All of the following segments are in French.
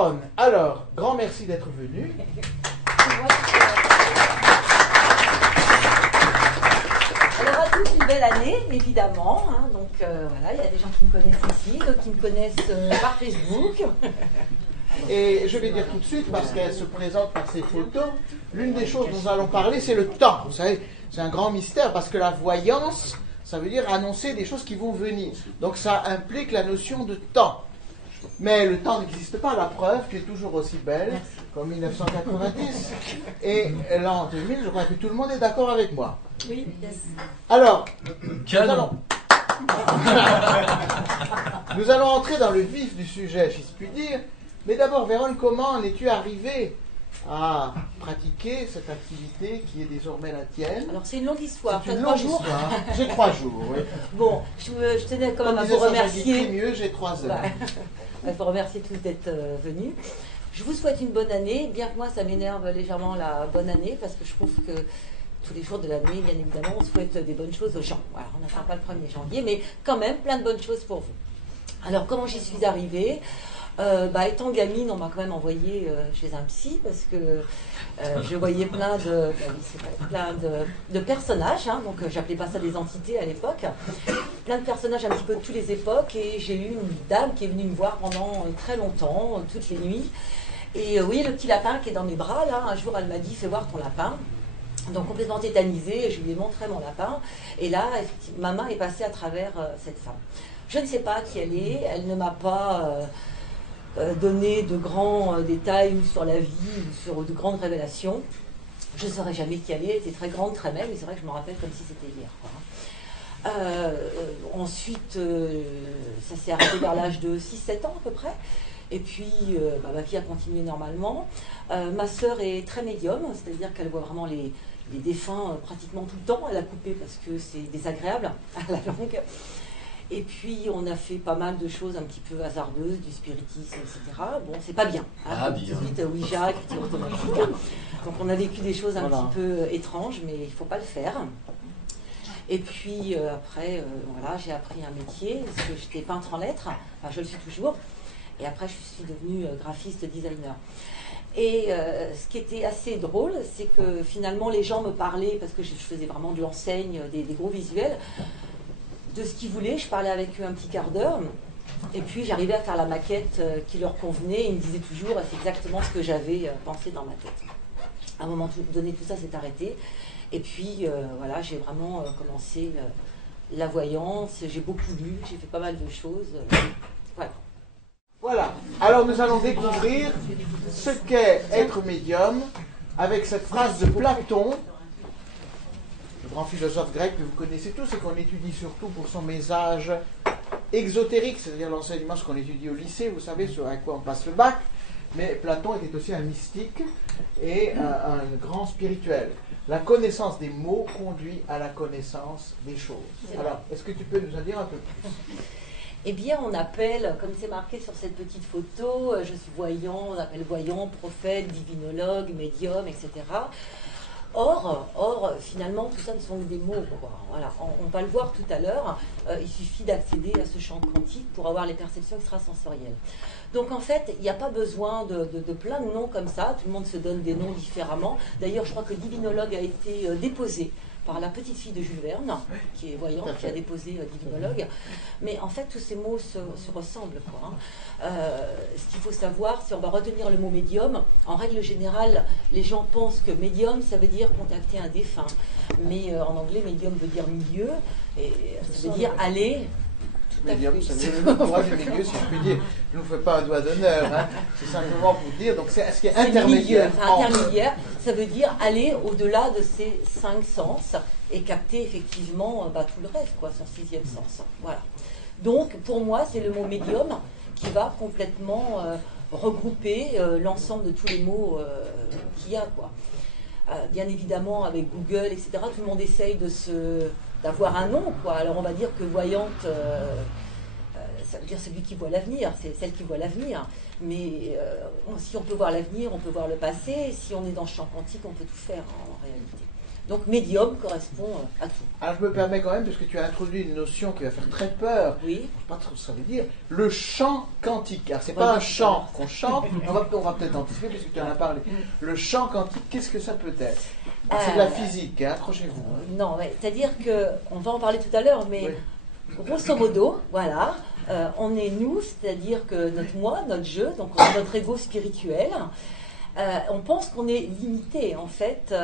Véron, alors, grand merci d'être venu. Alors à tous une belle année, évidemment. Hein, donc voilà, il y a des gens qui me connaissent ici, d'autres qui me connaissent par Facebook. Et je vais dire tout de suite, parce qu'elle se présente par ses photos, l'une des choses dont nous allons parler, c'est le temps. Vous savez, c'est un grand mystère, parce que la voyance, ça veut dire annoncer des choses qui vont venir. Donc ça implique la notion de temps. Mais le temps n'existe pas, la preuve, tu es toujours aussi belle qu'en 1990. Et l'an 2000, je crois que tout le monde est d'accord avec moi. Oui, yes. Alors, Canon. nous allons entrer dans le vif du sujet, si je puis dire. Mais d'abord, Vérone, comment en es-tu arrivée à pratiquer cette activité qui est désormais la tienne? Alors c'est une longue histoire. C'est une longue histoire. J'ai 3 jours, oui. Bon, je tenais quand même à Comme vous disait Saint Jean-Guy, remercier. mieux, j'ai 3 heures. Il faut remercier tous d'être venus. Je vous souhaite une bonne année, bien que moi ça m'énerve légèrement la bonne année, parce que je trouve que tous les jours de l'année, bien évidemment, on souhaite des bonnes choses aux gens. Voilà, on n'attend pas le 1er janvier, mais quand même plein de bonnes choses pour vous. Alors comment j'y suis arrivée? Étant gamine, on m'a quand même envoyé chez un psy, parce que je voyais plein de personnages, hein, donc j'appelais pas ça des entités à l'époque, plein de personnages un petit peu de toutes les époques, et j'ai eu une dame qui est venue me voir pendant très longtemps, toutes les nuits, et oui, le petit lapin qui est dans mes bras, là, un jour elle m'a dit, fais voir ton lapin. Donc complètement tétanisée, je lui ai montré mon lapin, et là, ma main est passée à travers cette femme. Je ne sais pas qui elle ne m'a pas donné de grands détails ou sur la vie ou sur de grandes révélations. Je ne saurais jamais qui elle était très grande, très belle, mais c'est vrai que je me rappelle comme si c'était hier, quoi. Ensuite, ça s'est arrêté vers l'âge de 6-7 ans à peu près. Et puis, ma vie a continué normalement. Ma sœur est très médium, c'est-à-dire qu'elle voit vraiment les défunts pratiquement tout le temps. Elle a coupé parce que c'est désagréable à la longue. Et puis, on a fait pas mal de choses un petit peu hasardeuses, du spiritisme, etc. Bon, c'est pas bien. Hein, Ah, bien. Ensuite, Ouija, écriture automatique. Donc, on a vécu des choses un petit peu étranges, mais il ne faut pas le faire. Et puis, après, voilà, j'ai appris un métier, parce que j'étais peintre en lettres. Enfin, je le suis toujours. Et après, je suis devenue graphiste designer. Et ce qui était assez drôle, c'est que finalement, les gens me parlaient, parce que je faisais vraiment de l'enseigne, des gros visuels, de ce qu'ils voulaient. Je parlais avec eux un petit quart d'heure, et puis j'arrivais à faire la maquette qui leur convenait. Ils me disaient toujours, c'est exactement ce que j'avais pensé dans ma tête. À un moment donné, tout ça s'est arrêté, et puis voilà, j'ai vraiment commencé la voyance, j'ai beaucoup lu, j'ai fait pas mal de choses. Voilà. Voilà, alors nous allons découvrir ce qu'est être médium avec cette phrase de Platon, le grand philosophe grec que vous connaissez tous et qu'on étudie surtout pour son message exotérique, c'est-à-dire l'enseignement, ce qu'on étudie au lycée, vous savez, sur à quoi on passe le bac. Mais Platon était aussi un mystique et un grand spirituel. La connaissance des mots conduit à la connaissance des choses. Alors, est-ce que tu peux nous en dire un peu plus? Eh bien, on appelle, comme c'est marqué sur cette petite photo, je suis voyant, on appelle voyant, prophète, divinologue, médium, etc. Or, finalement, tout ça ne sont que des mots, quoi. Voilà, on va le voir tout à l'heure, il suffit d'accéder à ce champ quantique pour avoir les perceptions extrasensorielles. Donc en fait, il n'y a pas besoin de plein de noms comme ça, tout le monde se donne des noms différemment. D'ailleurs, je crois que divinologue a été déposé par la petite fille de Jules Verne, qui est voyante, qui a déposé divinologue. Mais en fait, tous ces mots se ressemblent, quoi, hein. Ce qu'il faut savoir, c'est on va retenir le mot médium. En règle générale, les gens pensent que médium, ça veut dire contacter un défunt. Mais en anglais, médium veut dire milieu, et ça veut dire aller. Médium, ça veut dire le courage du milieu, si je puis dire. Je ne vous fais pas un doigt d'honneur, hein. C'est simplement pour dire, donc c'est ce qui est intermédiaire. Intermédiaire, ça veut dire aller au-delà de ces 5 sens et capter effectivement tout le reste, quoi, son 6e sens. Voilà. Donc, pour moi, c'est le mot médium qui va complètement regrouper l'ensemble de tous les mots qu'il y a, quoi. Bien évidemment, avec Google, etc., tout le monde essaye d'avoir un nom, quoi. Alors on va dire que voyante, ça veut dire celui qui voit l'avenir, c'est celle qui voit l'avenir. Mais si on peut voir l'avenir, on peut voir le passé. Si on est dans le champ quantique, on peut tout faire en réalité. Donc médium correspond à tout. Alors je me permets quand même, parce que tu as introduit une notion qui va faire très peur. Oui. Je ne sais pas trop ce que ça veut dire. Le chant quantique. Alors c'est pas un chant qu'on chante, on va peut-être anticiper puisque tu en as parlé. Le chant quantique, qu'est-ce que ça peut être? C'est de la physique, hein, accrochez-vous. Non, c'est-à-dire qu'on va en parler tout à l'heure, mais grosso modo, voilà, on est nous, c'est-à-dire que notre moi, notre je, donc notre ego spirituel, on pense qu'on est limité en fait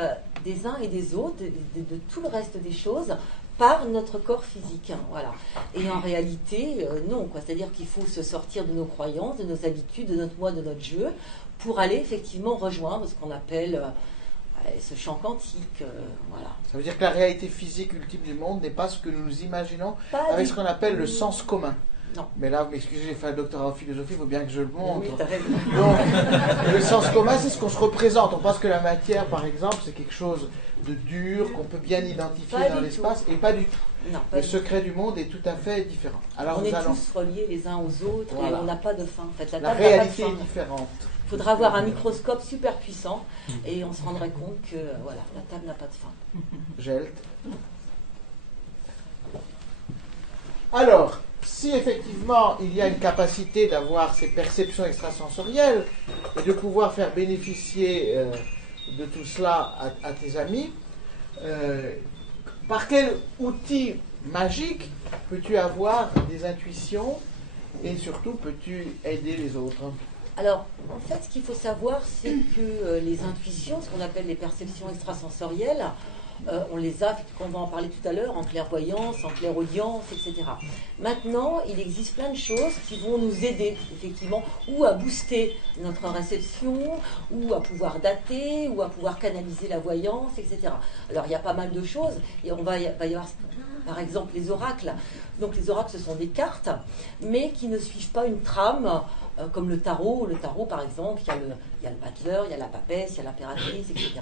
des uns et des autres, de tout le reste des choses, par notre corps physique. Voilà. Et en réalité, non, quoi. C'est-à-dire qu'il faut se sortir de nos croyances, de nos habitudes, de notre moi, de notre je, pour aller effectivement rejoindre ce qu'on appelle ce champ quantique. Voilà. Ça veut dire que la réalité physique ultime du monde n'est pas ce que nous nous imaginons avec ce qu'on appelle le sens commun. Non. Mais là, vous m'excusez, j'ai fait un doctorat en philosophie, il faut bien que je le montre. Oui, t'as raison. Donc, le sens commun, c'est ce qu'on se représente. On pense que la matière, par exemple, c'est quelque chose de dur, qu'on peut bien identifier dans l'espace, et pas du tout. Non, le secret du monde est tout à fait différent. Alors, on est tous reliés les uns aux autres, voilà. Et on n'a pas de fin. En fait, la réalité est différente. Il faudra avoir un microscope super puissant, et on se rendrait compte que voilà, la table n'a pas de fin. Gelt. Alors, si effectivement il y a une capacité d'avoir ces perceptions extrasensorielles et de pouvoir faire bénéficier de tout cela à tes amis, par quel outil magique peux-tu avoir des intuitions et surtout peux-tu aider les autres? Alors, en fait, ce qu'il faut savoir, c'est que les intuitions, ce qu'on appelle les perceptions extrasensorielles, on les a, on va en parler tout à l'heure, en clairvoyance, en clairaudience, etc. Maintenant, il existe plein de choses qui vont nous aider, effectivement, ou à booster notre réception, ou à pouvoir dater, ou à pouvoir canaliser la voyance, etc. Alors, il y a pas mal de choses, et va y avoir, par exemple, les oracles. Donc, les oracles, ce sont des cartes, mais qui ne suivent pas une trame, comme le tarot. Le tarot, par exemple, il y a le battleur, il y a la papesse, il y a l'impératrice, etc.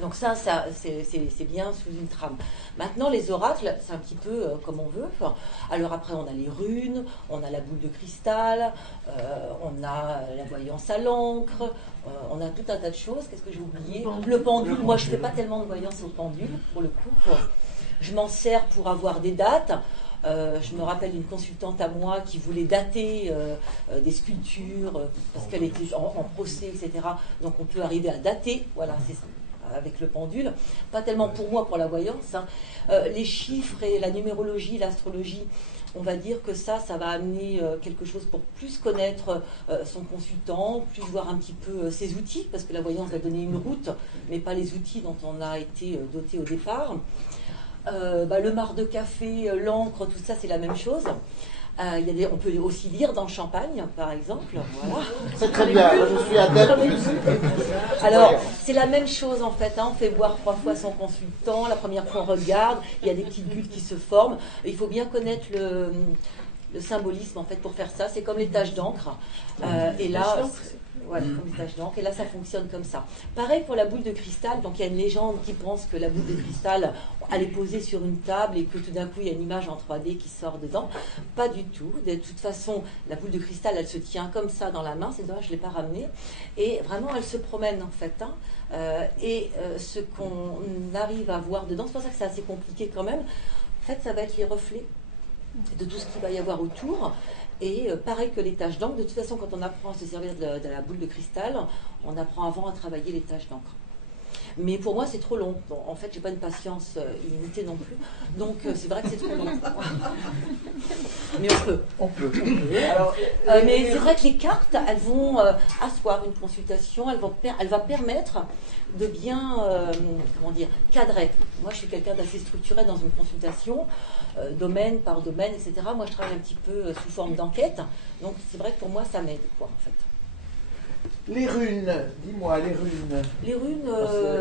Donc ça c'est bien sous une trame. Maintenant, les oracles, c'est un petit peu comme on veut. Alors après, on a les runes, on a la boule de cristal, on a la voyance à l'encre, on a tout un tas de choses. Qu'est-ce que j'ai oublié? Le pendule. Moi, je ne fais pas tellement de voyance au pendule, pour le coup. Je m'en sers pour avoir des dates. Je me rappelle d'une consultante à moi qui voulait dater des sculptures parce qu'elle était en procès, etc. Donc on peut arriver à dater, voilà, c'est ça, avec le pendule. Pas tellement pour moi, pour la voyance. Hein. Les chiffres et la numérologie, l'astrologie, on va dire que ça va amener quelque chose pour plus connaître son consultant, plus voir un petit peu ses outils, parce que la voyance va donner une route, mais pas les outils dont on a été doté au départ. Le marc de café, l'encre, tout ça, c'est la même chose. On peut aussi lire dans le champagne, par exemple. Voilà. C'est très bien, je suis adepte. Alors, c'est la même chose en fait. Hein. On fait boire 3 fois son consultant. La première fois, on regarde. Il y a des petites bulles qui se forment. Il faut bien connaître le symbolisme en fait pour faire ça. C'est comme les taches d'encre. Et là, voilà, comme les taches d'encre. Et là, ça fonctionne comme ça. Pareil pour la boule de cristal. Donc, il y a une légende qui pense que la boule de cristal, elle est posée sur une table et que tout d'un coup, il y a une image en 3D qui sort dedans. Pas du tout. De toute façon, la boule de cristal, elle se tient comme ça dans la main. C'est dommage, je ne l'ai pas ramenée. Et vraiment, elle se promène en fait. Hein. Ce qu'on arrive à voir dedans, c'est pour ça que c'est assez compliqué quand même. En fait, ça va être les reflets de tout ce qu'il va y avoir autour. Et pareil que les taches d'encre, de toute façon, quand on apprend à se servir de la boule de cristal, on apprend avant à travailler les taches d'encre. Mais pour moi, c'est trop long. Bon, en fait, j'ai pas une patience illimitée non plus. Donc, c'est vrai que c'est trop long. Mais on peut. On peut. Alors, mais c'est vrai que les cartes, elles vont asseoir une consultation. Elle va permettre de bien, cadrer. Moi, je suis quelqu'un d'assez structuré dans une consultation, domaine par domaine, etc. Moi, je travaille un petit peu sous forme d'enquête. Donc, c'est vrai que pour moi, ça m'aide, quoi, en fait. Les runes, dis-moi, les runes. Les runes,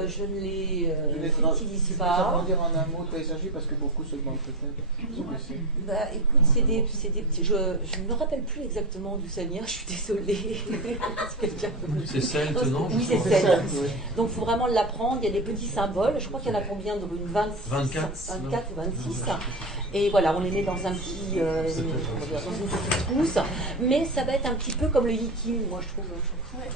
je ne les utilise pas. Ça peut dire en un mot de quoi il s'agit, parce que beaucoup se demandent peut-être. Écoute, c'est des petits. Je ne me rappelle plus exactement d'où ça vient, je suis désolée. C'est celte, non? Oui, c'est celte. Donc il faut vraiment l'apprendre. Il y a des petits symboles. Je crois qu'il y en a combien de runes? 24 ou 26. Et voilà, on les met dans un petit, dans une petite trousse. Mais ça va être un petit peu comme le yiking, moi je trouve.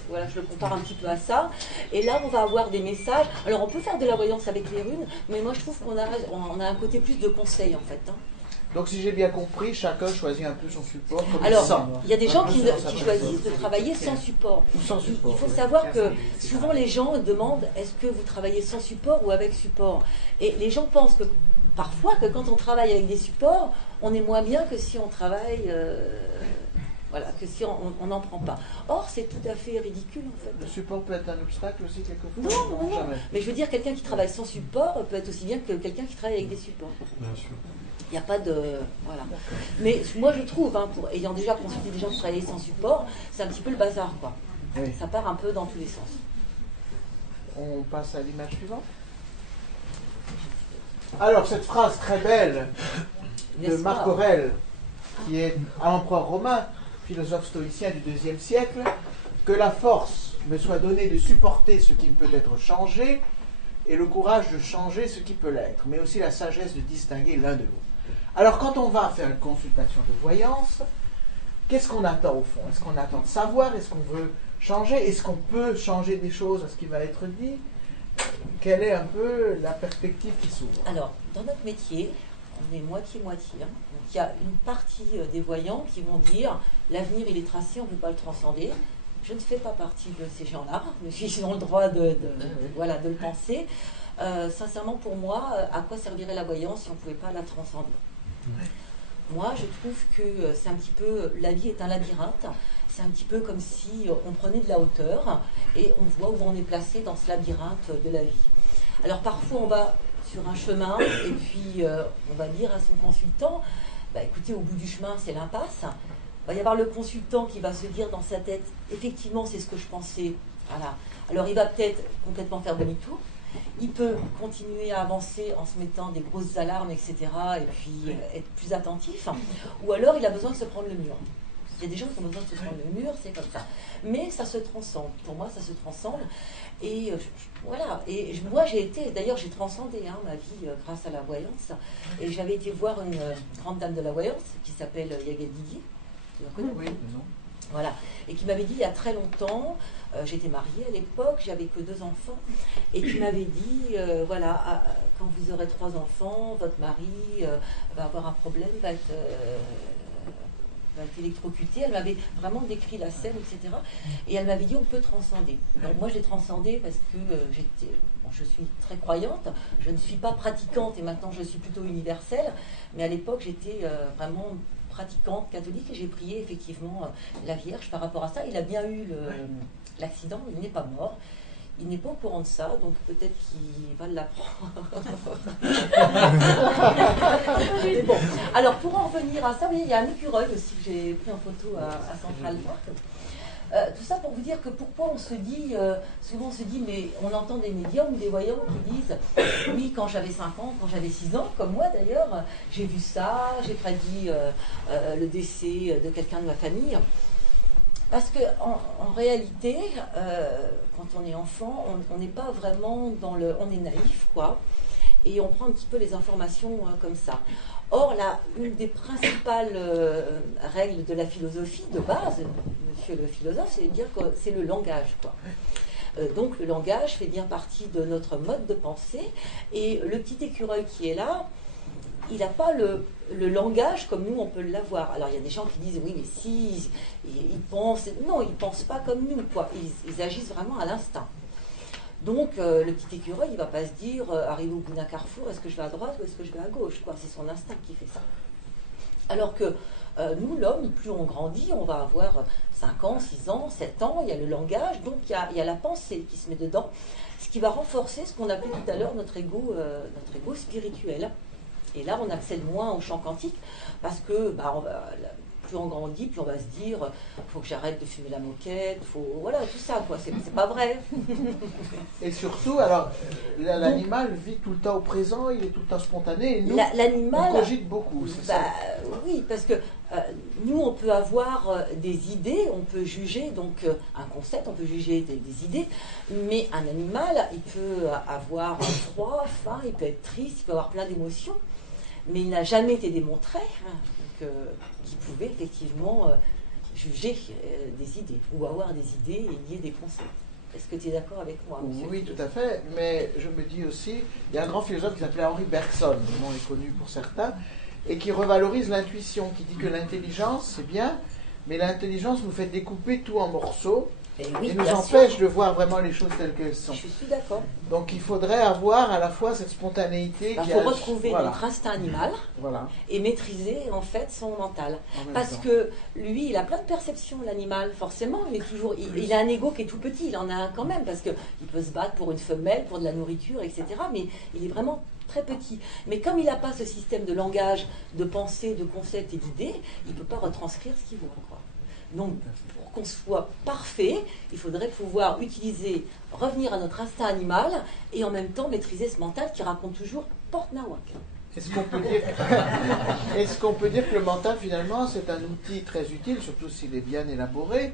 Voilà, je le compare un petit peu à ça. Et là, on va avoir des messages. Alors, on peut faire de la voyance avec les runes, mais moi, je trouve qu'on a un côté plus de conseil, en fait. Hein. Donc, si j'ai bien compris, chacun choisit un peu son support. Comme alors, ça. Il y a des gens qui choisissent de travailler sans support. Ou sans support. Il faut savoir que souvent, les gens demandent est-ce que vous travaillez sans support ou avec support. Et les gens pensent que parfois, que quand on travaille avec des supports, on est moins bien que si on travaille... Voilà, que si on n'en prend pas. Or, c'est tout à fait ridicule, en fait. Le support peut être un obstacle aussi, quelquefois? Non. Jamais. Mais je veux dire, quelqu'un qui travaille sans support peut être aussi bien que quelqu'un qui travaille avec des supports. Bien sûr. Il n'y a pas de... Voilà. Mais moi, je trouve, hein, ayant déjà consulté des gens qui travaillaient sans support, c'est un petit peu le bazar, quoi. Oui. Ça part un peu dans tous les sens. On passe à l'image suivante. Alors, cette phrase très belle de Marc Aurèle, qui est un empereur romain, philosophe stoïcien du IIe siècle, que la force me soit donnée de supporter ce qui ne peut être changé et le courage de changer ce qui peut l'être, mais aussi la sagesse de distinguer l'un de l'autre. Alors quand on va faire une consultation de voyance, qu'est-ce qu'on attend au fond? Est-ce qu'on attend de savoir? Est-ce qu'on veut changer? Est-ce qu'on peut changer des choses à ce qui va être dit? Quelle est un peu la perspective qui s'ouvre? Alors, dans notre métier, on est moitié-moitié. Hein. Donc, il y a une partie des voyants qui vont dire l'avenir il est tracé, on ne peut pas le transcender. Je ne fais pas partie de ces gens-là, mais ils ont le droit de le penser. Sincèrement, pour moi, à quoi servirait la voyance si on ne pouvait pas la transcender? Moi, je trouve que c'est un petit peu, la vie est un labyrinthe. C'est un petit peu comme si on prenait de la hauteur et on voit où on est placé dans ce labyrinthe de la vie. Alors parfois, on va sur un chemin et puis on va dire à son consultant, bah, écoutez, au bout du chemin, c'est l'impasse. Il va y avoir le consultant qui va se dire dans sa tête, effectivement, c'est ce que je pensais. Voilà. Alors il va peut-être complètement faire demi-tour. Il peut continuer à avancer en se mettant des grosses alarmes, etc. et puis être plus attentif. Ou alors il a besoin de se prendre le mur. Il y a des gens qui ont besoin de se prendre le mur, c'est comme ça. Mais ça se transcende. Pour moi, ça se transcende. Et voilà. Et moi, d'ailleurs, j'ai transcendé ma vie grâce à la voyance. Et j'avais été voir une grande dame de la voyance qui s'appelle Yaga Didier. Tu la connais? Oui, non. Voilà. Et qui m'avait dit il y a très longtemps, j'étais mariée à l'époque, j'avais que 2 enfants, et qui m'avait dit, voilà, quand vous aurez 3 enfants, votre mari va avoir un problème, va être électrocuté. Elle m'avait vraiment décrit la scène, etc. Et elle m'avait dit on peut transcender. Donc moi je l'ai transcendé parce que je suis très croyante, je ne suis pas pratiquante et maintenant je suis plutôt universelle, mais à l'époque j'étais vraiment pratiquante catholique et j'ai prié effectivement la Vierge par rapport à ça. Il a bien eu l'accident, il n'est pas mort. Il n'est pas au courant de ça, donc peut-être qu'il va l'apprendre. Mais bon, alors pour en revenir à ça, oui, il y a un écureuil aussi que j'ai pris en photo à Central Park. Tout ça pour vous dire que pourquoi on se dit, souvent on se dit, mais on entend des médiums ou des voyants qui disent, oui, quand j'avais 5 ans, quand j'avais 6 ans, comme moi d'ailleurs, j'ai vu ça, j'ai prédit le décès de quelqu'un de ma famille. Parce qu'en réalité, quand on est enfant, on n'est pas vraiment on est naïf, quoi, et on prend un petit peu les informations comme ça. Or, une des principales règles de la philosophie de base, monsieur le philosophe, c'est de dire que c'est le langage, quoi. Donc le langage fait bien partie de notre mode de pensée, et le petit écureuil qui est là, il n'a pas le langage comme nous on peut l'avoir. Alors il y a des gens qui disent oui mais si, ils pensent, non ils ne pensent pas comme nous, quoi. Ils agissent vraiment à l'instinct. Donc le petit écureuil il ne va pas se dire arrivé au bout d'un carrefour, est-ce que je vais à droite ou est-ce que je vais à gauche, quoi. C'est son instinct qui fait ça. Alors que nous l'homme, plus on grandit, on va avoir 5 ans, 6 ans, 7 ans, il y a le langage, donc il y a la pensée qui se met dedans, ce qui va renforcer ce qu'on appelait tout à l'heure notre ego spirituel. Et là, on accède moins au chant quantique parce que plus on grandit, plus on va se dire faut que j'arrête de fumer la moquette, voilà, tout ça, quoi. C'est pas vrai. Et surtout, alors, l'animal vit tout le temps au présent, il est tout le temps spontané, et nous, l'animal, on cogite beaucoup, c'est ça? Oui, parce que nous, on peut avoir des idées, on peut juger, donc un concept, on peut juger des idées, mais un animal, il peut avoir froid, faim, il peut être triste, il peut avoir plein d'émotions. Mais il n'a jamais été démontré qu'il pouvait effectivement juger des idées, ou avoir des idées et lier des concepts. Est-ce que tu es d'accord avec moi, monsieur? Oui, tout à fait, mais je me dis aussi, il y a un grand philosophe qui s'appelait Henri Bergson, le nom est connu pour certains, et qui revalorise l'intuition, qui dit que l'intelligence, c'est bien, mais l'intelligence nous fait découper tout en morceaux, oui, et nous empêche de voir vraiment les choses telles qu'elles sont. Je suis d'accord. Donc il faudrait avoir à la fois cette spontanéité. Il faut retrouver notre instinct animal et maîtriser en fait son mental. Parce que lui, il a plein de perceptions, l'animal, forcément. Il a un ego qui est tout petit, il en a un quand même, parce qu'il peut se battre pour une femelle, pour de la nourriture, etc. Mais il est vraiment très petit. Mais comme il n'a pas ce système de langage, de pensée, de concept et d'idées, il ne peut pas retranscrire ce qu'il veut. Donc, pour qu'on soit parfait, il faudrait pouvoir revenir à notre instinct animal et en même temps maîtriser ce mental qui raconte toujours porte nawak. Est-ce qu'on peut dire que le mental, finalement, c'est un outil très utile, surtout s'il est bien élaboré,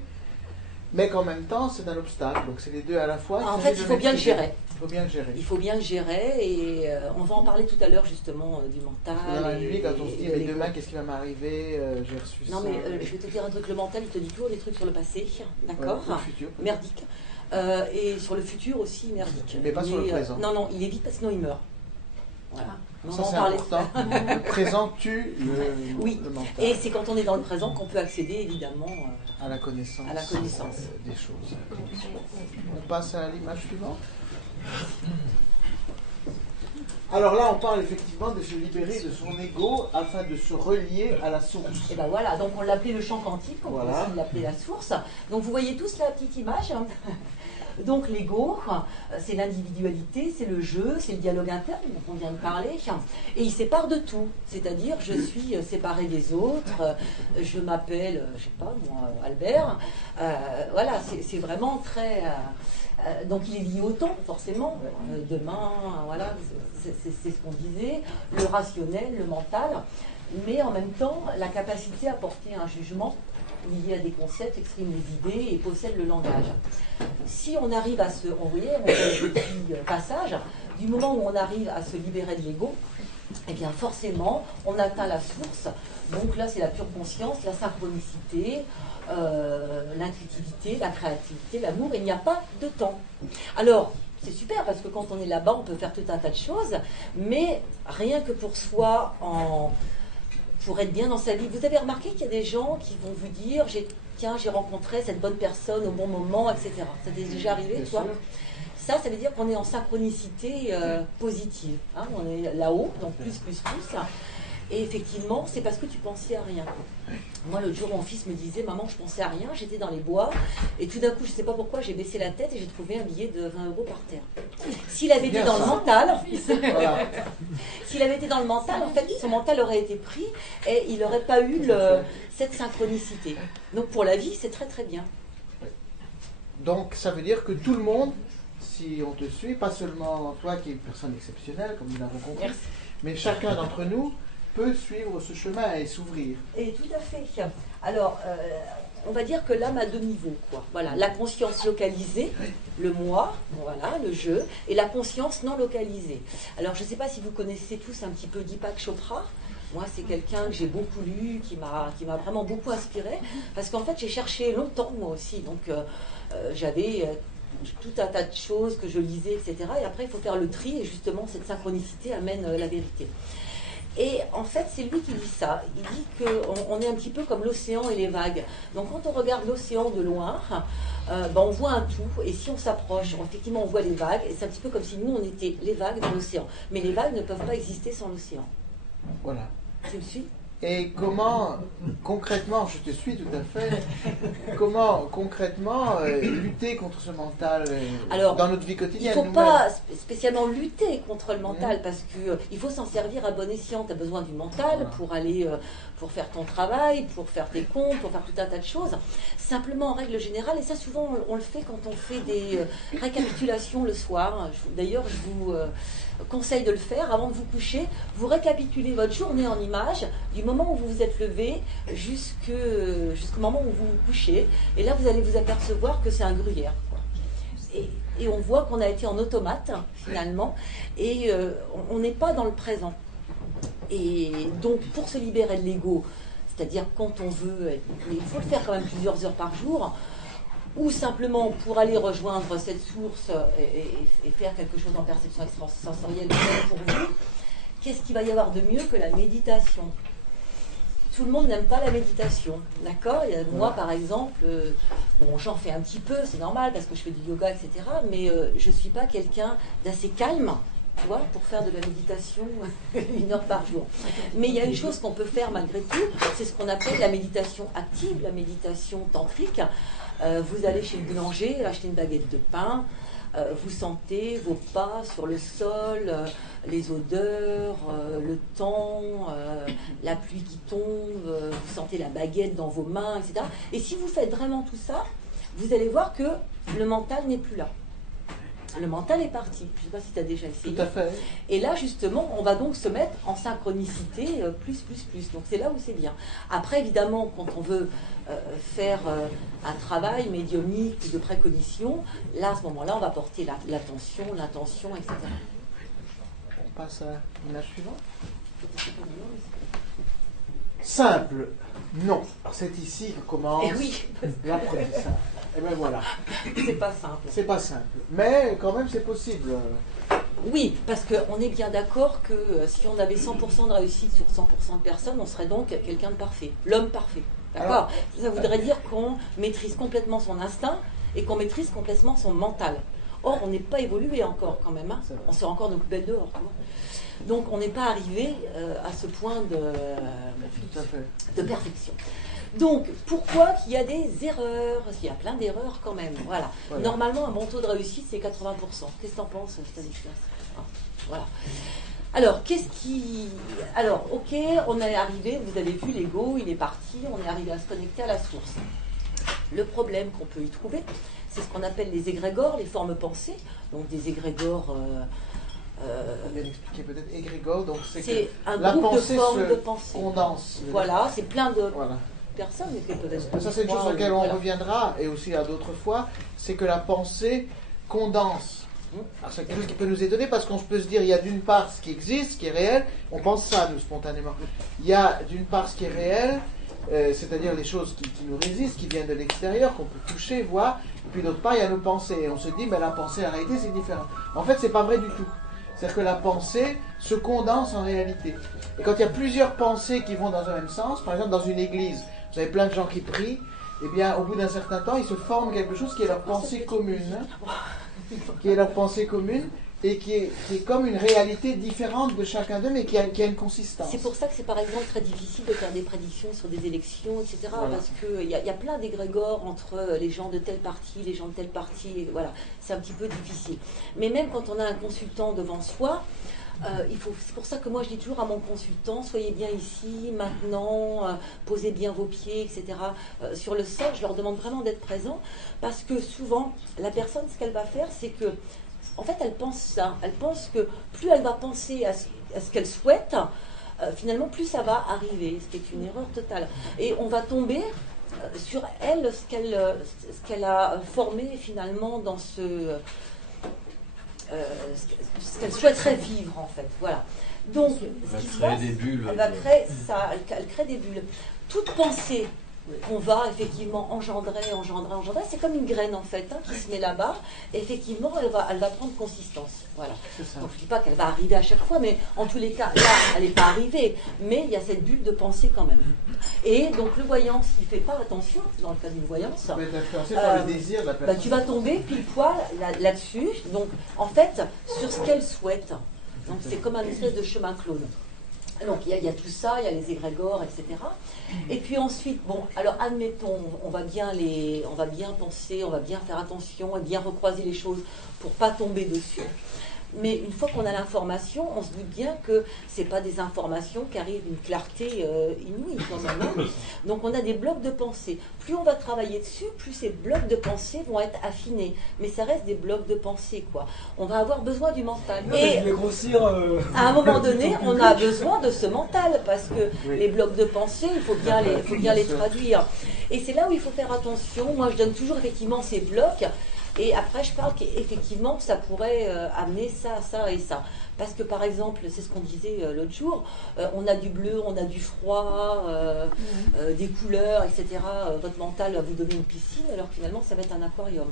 mais qu'en même temps, c'est un obstacle. Donc, c'est les deux à la fois. En fait, il faut bien le gérer. Il faut bien le gérer et on va en parler tout à l'heure, justement, du mental. Dans la nuit, quand on se dit, mais demain, qu'est-ce qui va m'arriver, j'ai reçu ça. Non, mais je vais te dire un truc, le mental, il te dit toujours des trucs sur le passé, d'accord, le futur. Merdique. Et sur le futur aussi, merdique. Mais pas sur le présent. Non, il évite parce que sinon il meurt. Voilà. Ça, c'est important. Le présent tue le mental. Et c'est quand on est dans le présent qu'on peut accéder, évidemment, à la connaissance, des choses. On passe à l'image suivante. Alors là, on parle effectivement de se libérer de son ego afin de se relier à la source. Et ben voilà, donc on l'appelait le champ quantique, on peut aussi l'appeler la source. Donc vous voyez tous la petite image. Donc l'ego, c'est l'individualité, c'est le jeu, c'est le dialogue interne dont on vient de parler, et il sépare de tout. C'est-à-dire, je suis séparé des autres, je m'appelle, je sais pas moi, Albert. Voilà, c'est vraiment très... donc il est lié au temps, forcément. Demain, voilà, c'est ce qu'on disait. Le rationnel, le mental, mais en même temps, la capacité à porter un jugement lié à des concepts, exprime des idées et possède le langage. Si on arrive à se... On voyait, on fait un petit passage, du moment où on arrive à se libérer de l'ego, eh bien forcément, on atteint la source. Donc là, c'est la pure conscience, la synchronicité, l'intuitivité, la créativité, l'amour, et il n'y a pas de temps. Alors, c'est super parce que quand on est là-bas, on peut faire tout un tas de choses, mais rien que pour soi, pour être bien dans sa vie. Vous avez remarqué qu'il y a des gens qui vont vous dire tiens, j'ai rencontré cette bonne personne au bon moment, etc. Ça t'est déjà arrivé, toi? Ça veut dire qu'on est en synchronicité positive. Hein, on est là-haut, donc plus. Et effectivement, c'est parce que tu pensais à rien. Moi, l'autre jour, mon fils me disait, maman, je pensais à rien, j'étais dans les bois, et tout d'un coup, je ne sais pas pourquoi, j'ai baissé la tête et j'ai trouvé un billet de 20 € par terre. S'il avait été dans le mental, s'il avait été dans le mental, en fait, son mental aurait été pris et il n'aurait pas eu cette synchronicité. Donc pour la vie, c'est très très bien. Donc ça veut dire que tout le monde, si on te suit, pas seulement toi qui es une personne exceptionnelle, comme nous l'avons compris, mais chacun d'entre nous peut suivre ce chemin et s'ouvrir. Et tout à fait. Alors, on va dire que l'âme a deux niveaux, quoi. Voilà, la conscience localisée, le moi, voilà, le je, et la conscience non localisée. Alors, je ne sais pas si vous connaissez tous un petit peu Deepak Chopra. Moi, c'est quelqu'un que j'ai beaucoup lu, qui m'a vraiment beaucoup inspiré, parce qu'en fait, j'ai cherché longtemps, moi aussi. Donc, j'avais tout un tas de choses que je lisais, etc. Et après, il faut faire le tri, et justement, cette synchronicité amène la vérité. Et en fait, c'est lui qui dit ça. Il dit qu'on est un petit peu comme l'océan et les vagues. Donc quand on regarde l'océan de loin, on voit un tout. Et si on s'approche, effectivement, on voit les vagues. Et c'est un petit peu comme si nous, on était les vagues dans l'océan. Mais les vagues ne peuvent pas exister sans l'océan. Voilà. Tu me suis ? Et comment, concrètement, je te suis tout à fait, comment concrètement lutter contre ce mental dans notre vie quotidienne? Il ne faut pas spécialement lutter contre le mental, parce qu'il faut s'en servir à bon escient. Tu as besoin du mental pour aller, pour faire ton travail, pour faire tes comptes, pour faire tout un tas de choses. Simplement, en règle générale, et ça souvent on le fait quand on fait des récapitulations le soir. D'ailleurs, je vous conseille de le faire avant de vous coucher. Vous récapitulez votre journée en images, du moment où vous vous êtes levé jusqu'au moment où vous vous couchez. Et là, vous allez vous apercevoir que c'est un gruyère, quoi. Et on voit qu'on a été en automate, finalement, et on n'est pas dans le présent. Et donc, pour se libérer de l'ego, c'est-à-dire quand on veut, mais il faut le faire quand même plusieurs heures par jour, ou simplement pour aller rejoindre cette source et faire quelque chose en perception extrasensorielle pour vous, qu'est-ce qu'il va y avoir de mieux que la méditation? Tout le monde n'aime pas la méditation, d'accord? Moi, par exemple, bon, j'en fais un petit peu, c'est normal, parce que je fais du yoga, etc., mais je ne suis pas quelqu'un d'assez calme, tu vois, pour faire de la méditation 1 heure par jour. Mais il y a une chose qu'on peut faire malgré tout, c'est ce qu'on appelle la méditation active, la méditation tantrique. Vous allez chez le boulanger, acheter une baguette de pain, vous sentez vos pas sur le sol, les odeurs, le temps, la pluie qui tombe, vous sentez la baguette dans vos mains, etc. Et si vous faites vraiment tout ça, vous allez voir que le mental n'est plus là. Le mental est parti. Je ne sais pas si tu as déjà essayé. Tout à fait. Et là, justement, on va donc se mettre en synchronicité plus. Donc c'est là où c'est bien. Après, évidemment, quand on veut faire un travail médiumnique ou de précognition, là, à ce moment-là, on va porter l'attention, l'intention, etc. On passe à l'image suivante. Simple. Non. Alors c'est ici que commence l'apprentissage. Et bien voilà. C'est pas simple. C'est pas simple. Mais quand même, c'est possible. Oui, parce qu'on est bien d'accord que si on avait 100% de réussite sur 100% de personnes, on serait donc quelqu'un de parfait. L'homme parfait. D'accord? Ça voudrait dire qu'on maîtrise complètement son instinct et qu'on maîtrise complètement son mental. Or, on n'est pas évolué encore quand même. Hein. On sort encore nos poubelles dehors. Tu vois. Donc, on n'est pas arrivé à ce point de perfection. Donc, pourquoi qu'il y a des erreurs? Parce qu'il y a plein d'erreurs quand même. Voilà. Normalement, un bon taux de réussite, c'est 80%. Qu'est-ce que tu en penses, Stanislas? Voilà. Alors, Alors, ok, on est arrivé, vous avez vu, l'ego, il est parti, on est arrivé à se connecter à la source. Le problème qu'on peut y trouver, c'est ce qu'on appelle les égrégores, les formes pensées. Donc, des égrégores... on vient d'expliquer peut-être égrégore, donc c'est un groupe de formes de pensée. Condense. Voilà, c'est plein de personnes qui peuvent être... Ça, c'est une chose sur laquelle on reviendra, et aussi à d'autres fois, c'est que la pensée condense. Alors, c'est quelque chose qui peut nous étonner parce qu'on peut se dire, il y a d'une part ce qui existe, ce qui est réel, on pense ça, nous, spontanément. Il y a d'une part ce qui est réel, c'est-à-dire les choses qui nous résistent, qui viennent de l'extérieur, qu'on peut toucher, voir, et puis d'autre part, il y a nos pensées. Et on se dit, mais la pensée, en réalité, c'est différent. En fait, c'est pas vrai du tout. C'est-à-dire que la pensée se condense en réalité. Et quand il y a plusieurs pensées qui vont dans un même sens, par exemple, dans une église, vous avez plein de gens qui prient, eh bien, au bout d'un certain temps, ils se forment quelque chose qui est leur pensée commune. Qui est leur pensée commune et qui est comme une réalité différente de chacun d'eux, mais qui a une consistance. C'est pour ça que c'est par exemple très difficile de faire des prédictions sur des élections, etc. Voilà. Parce qu'il y a plein d'égrégores entre les gens de tel parti, les gens de tel parti, et voilà, c'est un petit peu difficile. Mais même quand on a un consultant devant soi, c'est pour ça que moi je dis toujours à mon consultant, soyez bien ici, maintenant, posez bien vos pieds, etc. Sur le sol, je leur demande vraiment d'être présents, parce que souvent, la personne, ce qu'elle va faire, c'est que, en fait, elle pense ça. Elle pense que plus elle va penser à ce qu'elle souhaite, finalement, plus ça va arriver, ce qui est une erreur totale. Et on va tomber sur elle, ce qu'elle a formé finalement dans ce qu'elle souhaiterait vivre en fait, voilà. Donc, ce qui se passe, elle va créer ça, elle crée des bulles. Toute pensée qu'on va effectivement engendrer, c'est comme une graine en fait, hein, qui se met là-bas, et effectivement elle va prendre consistance, voilà. Donc je ne dis pas qu'elle va arriver à chaque fois, mais en tous les cas, là, elle n'est pas arrivée, mais il y a cette bulle de pensée quand même. Et donc le voyant, s'il ne fait pas attention, dans le cas d'une voyance, ça peut être influencé par le désir de la personne. Tu vas tomber pile poil là-dessus, donc en fait, sur ce qu'elle souhaite. Donc c'est comme un espèce de chemin clone. Donc il y a tout ça, il y a les égrégores, etc. Et puis ensuite, bon, alors admettons, on va bien penser, on va bien faire attention et bien recroiser les choses pour ne pas tomber dessus. Mais une fois qu'on a l'information, on se doute bien que ce n'est pas des informations qui arrivent d'une clarté inouïe quand même. Hein. Donc on a des blocs de pensée. Plus on va travailler dessus, plus ces blocs de pensée vont être affinés. Mais ça reste des blocs de pensée, quoi. On va avoir besoin du mental. Et je vais grossir, à un moment donné, on a besoin de ce mental, parce que les blocs de pensée, il faut bien les traduire. Et c'est là où il faut faire attention. Moi, je donne toujours effectivement ces blocs. Et après, je parle qu'effectivement, ça pourrait amener ça, ça et ça. Parce que, par exemple, c'est ce qu'on disait l'autre jour, on a du bleu, on a du froid, des couleurs, etc. Votre mental va vous donner une piscine, alors que finalement, ça va être un aquarium.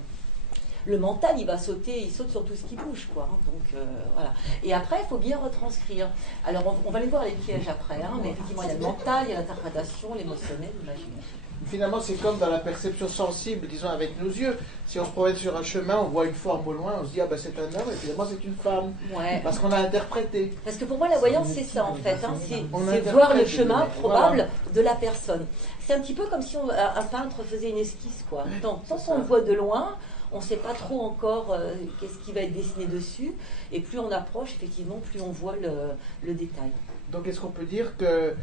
Le mental, il va sauter, il saute sur tout ce qui bouge, quoi. Donc, voilà. Et après, il faut bien retranscrire. Alors, on va aller voir les pièges après, hein, mais effectivement, il y a le mental, il y a l'interprétation, l'émotionnel, l'imagination. Finalement, c'est comme dans la perception sensible, disons avec nos yeux. Si on se promène sur un chemin, on voit une forme au loin, on se dit, ah ben c'est un homme, et finalement c'est une femme. Ouais. Parce qu'on a interprété. Parce que pour moi, la voyance, c'est ça en fait. Hein. C'est voir le chemin probable de la personne. C'est un petit peu comme si un peintre faisait une esquisse, quoi. Tant qu'on le voit de loin, on ne sait pas trop encore qu'est-ce qui va être dessiné dessus. Et plus on approche, effectivement, plus on voit le détail. Donc est-ce qu'on peut dire que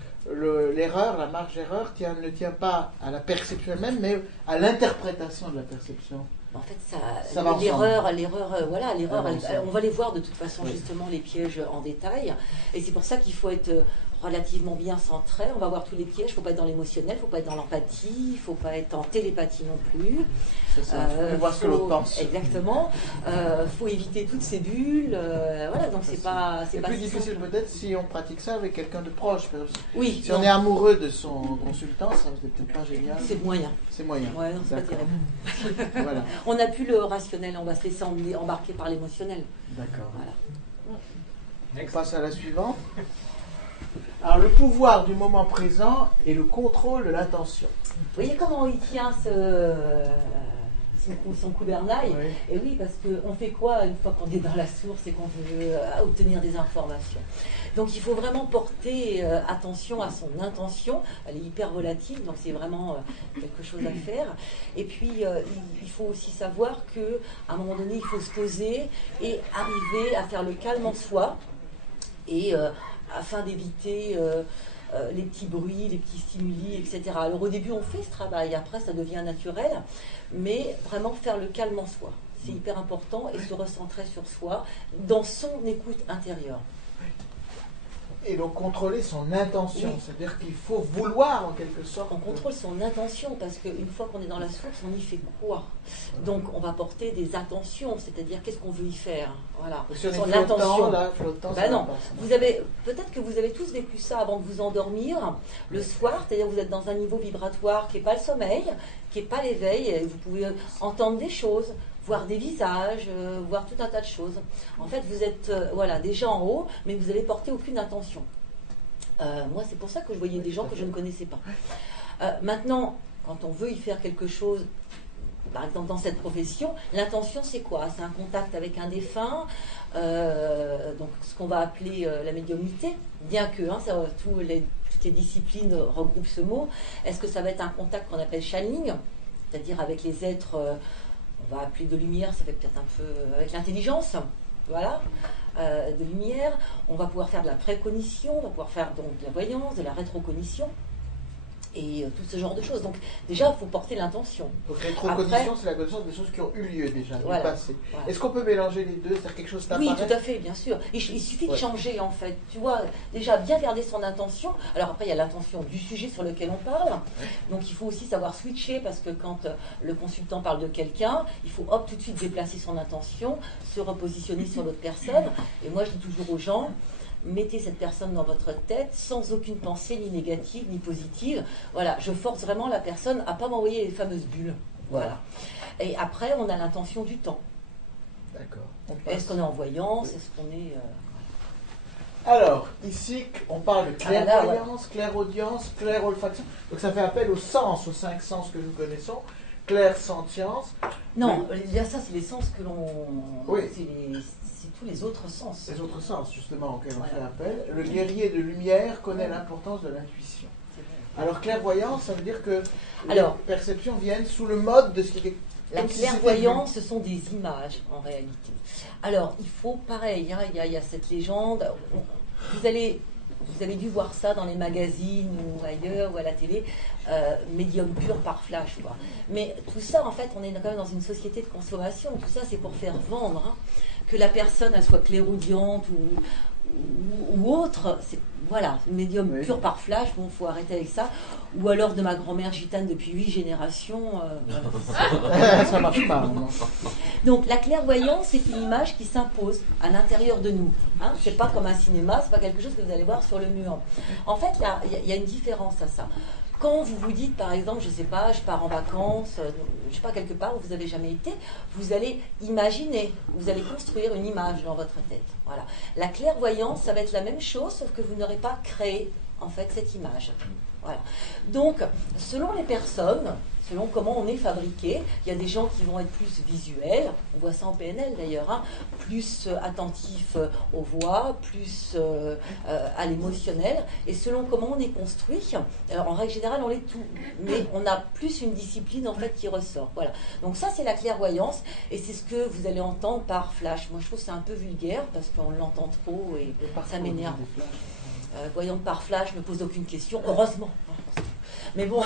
l'erreur, la marge d'erreur, ne tient pas à la perception elle-même, mais à l'interprétation de la perception? En fait, l'erreur, on va les voir de toute façon, justement, les pièges en détail. Et c'est pour ça qu'il faut être relativement bien centré. On va voir tous les pièges. Il ne faut pas être dans l'émotionnel, il ne faut pas être dans l'empathie, il ne faut pas être en télépathie non plus. C'est ça, il faut voir ce que l'autre pense. Exactement. Il faut éviter toutes ces bulles. Voilà, donc c'est pas plus difficile peut-être si on pratique ça avec quelqu'un de proche. Oui. Si on est amoureux de son consultant, ça c'est peut-être pas génial. C'est moyen. C'est moyen. Ouais, non, c'est pas terrible. Voilà. On n'a plus le rationnel, on va se laisser embarquer par l'émotionnel. D'accord. Voilà. On passe à la suivante. Alors, le pouvoir du moment présent et le contrôle de l'intention. Vous voyez comment il tient son gouvernail? Oui. Et oui, parce qu'on fait quoi une fois qu'on est dans la source et qu'on veut obtenir des informations? Donc il faut vraiment porter attention à son intention. Elle est hyper volatile, donc c'est vraiment quelque chose à faire. Et puis il faut aussi savoir qu'à un moment donné, il faut se poser et arriver à faire le calme en soi. Et afin d'éviter les petits bruits, les petits stimuli, etc. Alors au début on fait ce travail, après ça devient naturel, mais vraiment faire le calme en soi. C'est hyper important et se recentrer sur soi dans son écoute intérieure. Et donc contrôler son intention, oui. C'est-à-dire qu'il faut vouloir en quelque sorte. On contrôle son intention parce qu'une fois qu'on est dans la source, on y fait quoi? Donc on va porter des attentions, c'est-à-dire qu'est-ce qu'on veut y faire. Voilà. Si on son intention. Là, flottant, ben non. Peut-être que vous avez tous vécu ça avant de vous endormir le soir, c'est-à-dire que vous êtes dans un niveau vibratoire qui n'est pas le sommeil, qui n'est pas l'éveil, et vous pouvez entendre des choses, voir des visages, voir tout un tas de choses. En fait, vous êtes déjà en haut, mais vous n'allez porter aucune intention. Moi, c'est pour ça que je voyais des gens que je ne connaissais pas. Maintenant, quand on veut y faire quelque chose, par exemple dans cette profession, l'intention, c'est quoi? C'est un contact avec un défunt, donc ce qu'on va appeler la médiumnité, bien que toutes les disciplines regroupent ce mot. Est-ce que ça va être un contact qu'on appelle channeling, c'est-à-dire avec les êtres... on va appeler de lumière, ça fait peut-être un peu avec l'intelligence, voilà, de lumière. On va pouvoir faire de la précognition, on va pouvoir faire donc de la voyance, de la rétrocognition, et tout ce genre de choses. Donc déjà, il faut porter l'intention. Donc rétrocognition, c'est la connaissance des choses qui ont eu lieu déjà, du passé. Voilà. Est-ce qu'on peut mélanger les deux, c'est-à-dire quelque chose t'apparaît? Oui, tout à fait, bien sûr. Il suffit de changer, en fait. Tu vois, déjà, bien garder son intention. Alors après, il y a l'intention du sujet sur lequel on parle. Donc il faut aussi savoir switcher, parce que quand le consultant parle de quelqu'un, il faut tout de suite déplacer son intention, se repositionner sur l'autre personne. Et moi, je dis toujours aux gens, mettez cette personne dans votre tête sans aucune pensée, ni négative, ni positive. Voilà, je force vraiment la personne à ne pas m'envoyer les fameuses bulles. Voilà. Et après, on a l'intention du temps. D'accord. Est-ce qu'on est en voyance? Est-ce qu'on est... Alors, ici, on parle de clairvoyance, clairaudience, clairolfaction. Donc ça fait appel aux sens, aux 5 sens que nous connaissons. Clairsentience. Non, ça, c'est les sens que l'on... Oui. C'est tous les autres sens. Les autres sens, justement, auxquels on fait appel. Le guerrier de lumière connaît l'importance de l'intuition. Alors, clairvoyance, ça veut dire que les perceptions viennent sous le mode de ce qui est... La clairvoyance, ce sont des images, en réalité. Alors, il faut, pareil, il y a cette légende. Vous avez dû voir ça dans les magazines ou ailleurs ou à la télé, médium pur par flash, quoi. Mais tout ça, en fait, on est quand même dans une société de consommation. Tout ça, c'est pour faire vendre. Que la personne, elle soit clairaudiente ou autre, Voilà, médium Oui. pur par flash, bon, faut arrêter avec ça. Ou alors de ma grand-mère gitane depuis 8 générations. Ça marche pas. Non. Donc la clairvoyance, c'est une image qui s'impose à l'intérieur de nous. Hein, c'est pas comme un cinéma, c'est pas quelque chose que vous allez voir sur le mur. En fait, il y a une différence à ça. Quand vous vous dites, par exemple, je sais pas, je pars en vacances, je sais pas, quelque part où vous n'avez jamais été, vous allez imaginer, vous allez construire une image dans votre tête. Voilà. La clairvoyance, ça va être la même chose, sauf que vous n'aurez pas créé, en fait, cette image. Voilà. Donc, selon les personnes, selon comment on est fabriqué, il y a des gens qui vont être plus visuels, on voit ça en PNL d'ailleurs, hein, plus attentifs aux voix, plus à l'émotionnel, et selon comment on est construit, en règle générale on est tout, mais on a plus une discipline en fait qui ressort. Voilà. Donc ça c'est la clairvoyance, et c'est ce que vous allez entendre par flash. Moi je trouve que c'est un peu vulgaire, parce qu'on l'entend trop, et ça m'énerve. Voyante par flash ne pose aucune question, heureusement. Mais bon,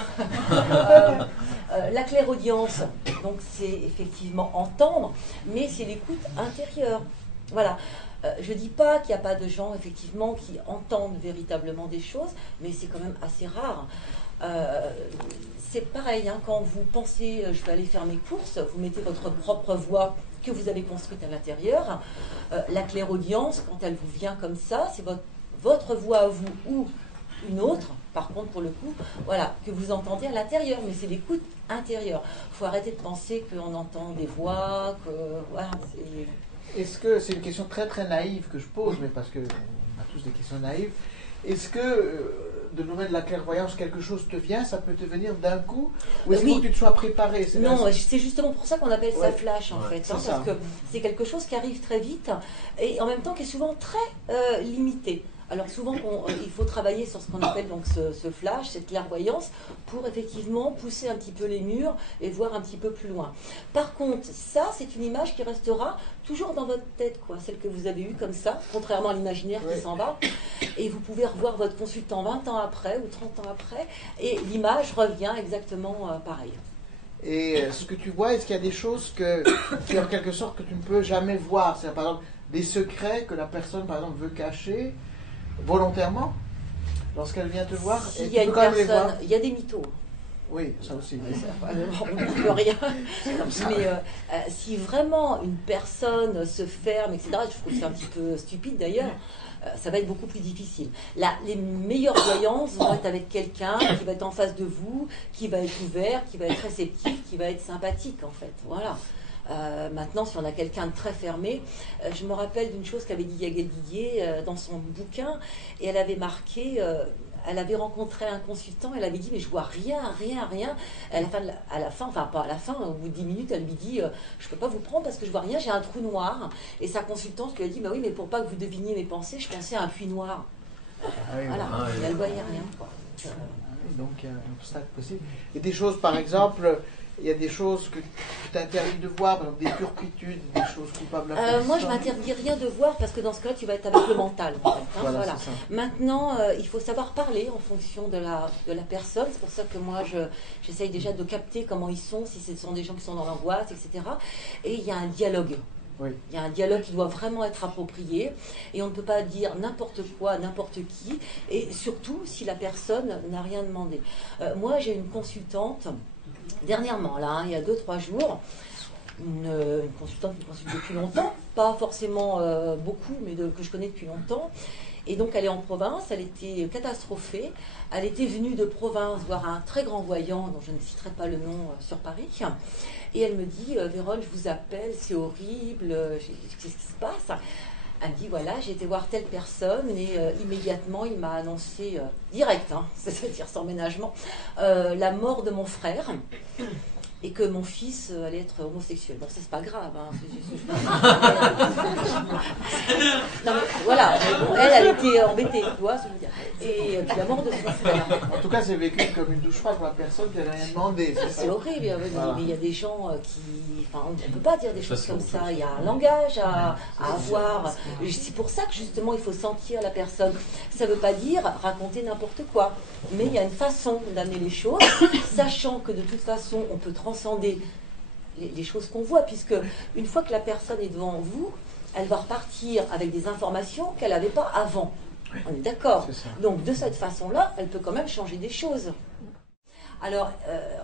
la clairaudience, donc c'est effectivement entendre, mais c'est l'écoute intérieure. Voilà. Je ne dis pas qu'il n'y a pas de gens effectivement qui entendent véritablement des choses, mais c'est quand même assez rare. C'est pareil, hein, quand vous pensez je vais aller faire mes courses, vous mettez votre propre voix que vous avez construite à l'intérieur. La clairaudience, quand elle vous vient comme ça, c'est votre voix à vous ou une autre, par contre pour le coup, voilà, que vous entendez à l'intérieur, mais c'est l'écoute intérieure. Il faut arrêter de penser qu'on entend des voix, que voilà. Est-ce que c'est une question très très naïve que je pose, mais parce que on a tous des questions naïves. Est-ce que de domaine de la clairvoyance, quelque chose te vient, ça peut te venir d'un coup, ou est-ce qu'il faut que tu te sois préparé? Non, c'est justement pour ça qu'on appelle ça flash en fait, hein, ça. parce que c'est quelque chose qui arrive très vite et en même temps qui est souvent très limité. Alors souvent, il faut travailler sur ce qu'on appelle donc ce flash, cette clairvoyance, pour effectivement pousser un petit peu les murs et voir un petit peu plus loin. Par contre, ça, c'est une image qui restera toujours dans votre tête, quoi, celle que vous avez eue comme ça, contrairement à l'imaginaire qui s'en va. Et vous pouvez revoir votre consultant 20 ans après ou 30 ans après, et l'image revient exactement pareil. Et ce que tu vois, est-ce qu'il y a des choses qui, en quelque sorte, que tu ne peux jamais voir? C'est par exemple des secrets que la personne, par exemple, veut cacher volontairement lorsqu'elle vient te voir, et il y a une personne, il y a des mythos. Oui, ça aussi. On ne peut rien. Mais si vraiment une personne se ferme, etc., je trouve que c'est un petit peu stupide d'ailleurs, ça va être beaucoup plus difficile. Là, les meilleures voyances vont être avec quelqu'un qui va être en face de vous, qui va être ouvert, qui va être réceptif, qui va être sympathique en fait. Voilà. Maintenant, si on a quelqu'un de très fermé, je me rappelle d'une chose qu'avait dit Yael Didier dans son bouquin, et elle avait marqué, elle avait rencontré un consultant, elle avait dit mais je vois rien. À la fin, enfin pas à la fin, au bout de 10 minutes, elle lui dit je peux pas vous prendre parce que je vois rien, j'ai un trou noir. Et sa consultante lui a dit bah oui, mais pour pas que vous deviniez mes pensées, je pensais à un puits noir. Voilà, elle voyait rien. Donc il y a un obstacle possible. Et des choses, par exemple, il y a des choses que tu t'interdis de voir, par exemple des turpitudes, des choses coupables. Moi, je m'interdis rien de voir parce que dans ce cas-là, tu vas être avec le mental. En fait, hein, voilà. Maintenant, il faut savoir parler en fonction de la personne. C'est pour ça que moi, j'essaye déjà de capter comment ils sont, si ce sont des gens qui sont dans l'angoisse, etc. Et il y a un dialogue. Oui. Il y a un dialogue qui doit vraiment être approprié et on ne peut pas dire n'importe quoi, n'importe qui, et surtout si la personne n'a rien demandé. Moi, j'ai une consultante, dernièrement, là, hein, il y a 2-3 jours, une consultante qui consulte depuis longtemps, pas forcément beaucoup, mais que je connais depuis longtemps. Et donc elle est en province, elle était catastrophée, elle était venue de province voir un très grand voyant, dont je ne citerai pas le nom, sur Paris, et elle me dit Vérone, je vous appelle, c'est horrible, qu'est-ce qui se passe? Elle me dit voilà, j'ai été voir telle personne et immédiatement il m'a annoncé direct, hein, c'est-à-dire sans ménagement, la mort de mon frère. Et que mon fils allait être homosexuel. Bon, ça, c'est pas grave. Hein. Non, mais voilà. Bon, elle était embêtée, tu vois ce que je veux dire. Et puis la mort de son frère. En tout cas, c'est vécu comme une douche froide pour la personne qui n'a rien demandé. C'est horrible. Voilà. Mais il y a des gens qui... Enfin, on ne peut pas dire des choses comme ça. Il y a un langage à avoir. C'est pour ça que, justement, il faut sentir la personne. Ça ne veut pas dire raconter n'importe quoi. Mais il y a une façon d'amener les choses, sachant que, de toute façon, on peut transcender les choses qu'on voit, puisque une fois que la personne est devant vous, elle va repartir avec des informations qu'elle n'avait pas avant. On est d'accord. C'est ça. Donc de cette façon-là, elle peut quand même changer des choses. Alors,